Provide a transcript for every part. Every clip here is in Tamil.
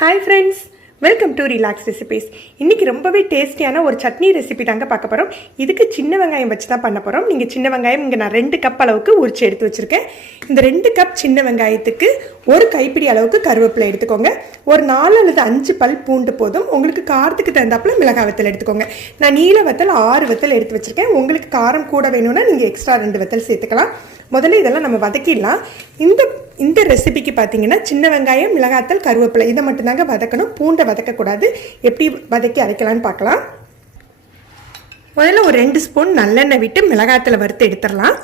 Hi friends, welcome to Relax Recipes. இன்னைக்கு ரொம்பவே டேஸ்டியான ஒரு சட்னி ரெசிபி தாங்க பார்க்க போறோம். இதுக்கு சின்ன வெங்காயம் வச்சு தான் பண்ண போறோம். நீங்க சின்ன வெங்காயம் இங்க நான் 2 கப் அளவுக்கு உரிச்சு எடுத்து வச்சிருக்கேன். இந்த 2 கப் சின்ன வெங்காயத்துக்கு ஒரு கைப்பிடி அளவுக்கு கருவேப்பிலை எடுத்துக்கோங்க. ஒரு 4 அல்லது 5 பல் பூண்டு போதும். உங்களுக்கு காரத்துக்கு தகுந்தாப்புல மிளகாய் வத்தல் எடுத்துக்கோங்க. நான் நீல வத்தல் 6 வத்தல் எடுத்து வச்சிருக்கேன். உங்களுக்கு காரம் கூட வேணும்னா நீங்க எக்ஸ்ட்ரா 2 வத்தல் சேர்த்துக்கலாம். முதல்ல இதெல்லாம் நம்ம வதக்கிடலாம். இந்த ரெசிபிக்கு பார்த்தீங்கன்னா சின்ன வெங்காயம், மிளகாத்தல், கருவேப்பிலை இதை மட்டும்தாங்க வதக்கணும். பூண்டை வதக்கக்கூடாது. எப்படி வதக்கி அரைக்கலான்னு பார்க்கலாம். முதல்ல ஒரு 2 ஸ்பூன் நல்லெண்ணெய் விட்டு மிளகாத்தலை வறுத்து எடுத்துடலாம்.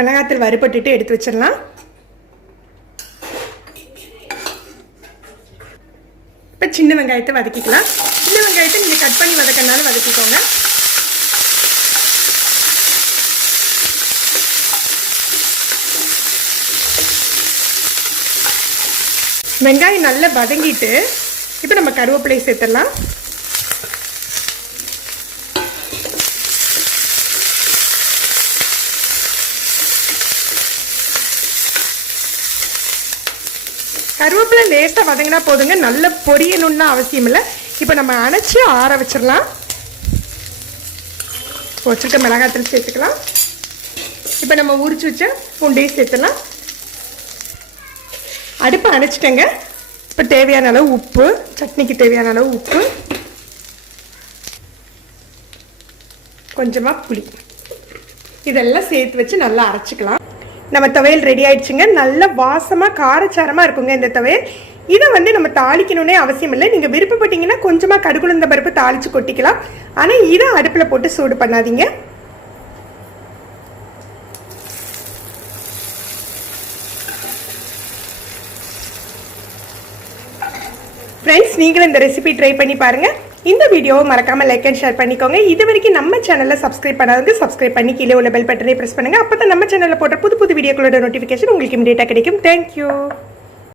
மிளகாத்தல் வறுபட்டுட்டு எடுத்து வச்சிடலாம். இப்போ சின்ன வெங்காயத்தை வதக்கிக்கலாம். சின்ன வெங்காயத்தை நீங்கள் கட் பண்ணி வதக்கினாலும் வதக்கிக்கோங்க. வெங்காயம் நல்லா வதங்கிட்டு இப்போ நம்ம கருவேப்பிலை சேர்த்துடலாம். கருவேப்பிலை லேசாக வதங்கினா போதுங்க, நல்ல பொரியணும்னு அவசியம் இல்லை. இப்போ நம்ம அணைச்சி ஆற வச்சிடலாம். வச்சுருக்க மிளகாத்தூள் சேர்த்துக்கலாம். இப்போ நம்ம உரிச்சு வச்ச பூண்டையும் சேர்த்துலாம். அடுப்பை அணைச்சிட்டேங்க. இப்போ தேவையான அளவு உப்பு, சட்னிக்கு தேவையான அளவு உப்பு, கொஞ்சமாக புளி, இதெல்லாம் சேர்த்து வச்சு நல்லா அரைச்சிக்கலாம். நம்ம துவையல் ரெடி ஆயிடுச்சுங்க. நல்ல வாசமாக காரச்சாரமாக இருக்குங்க இந்த துவையல். இதை நம்ம தாளிக்கணுன்னே அவசியம் இல்லை. நீங்கள் விருப்பப்பட்டீங்கன்னா கொஞ்சமாக கடுகுளுந்த பருப்பு தாளித்து கொட்டிக்கலாம். ஆனால் இதை அடுப்பில் போட்டு சூடு பண்ணாதீங்க. ஃப்ரெண்ட்ஸ், நீங்களும் இந்த ரெசிபி ட்ரை பண்ணி பாருங்கள். இந்த வீடியோவை மறக்காமல் லைக் அண்ட் ஷேர் பண்ணிக்கோங்க. இது வரைக்கும் நம்ம சேனலில் சப்ஸ்கிரைப் பண்ணாதவங்க சப்ஸ்கிரைப் பண்ணி கீழே உள்ள பெல் பட்டனை ப்ரெஸ் பண்ணுங்கள். அப்போ தான் நம்ம சேனலில் போடுற புது புது வீடியோக்களோட நோட்டிஃபிகேஷன் உங்களுக்கு இமீடியட்டாக கிடைக்கும். தேங்க்யூ.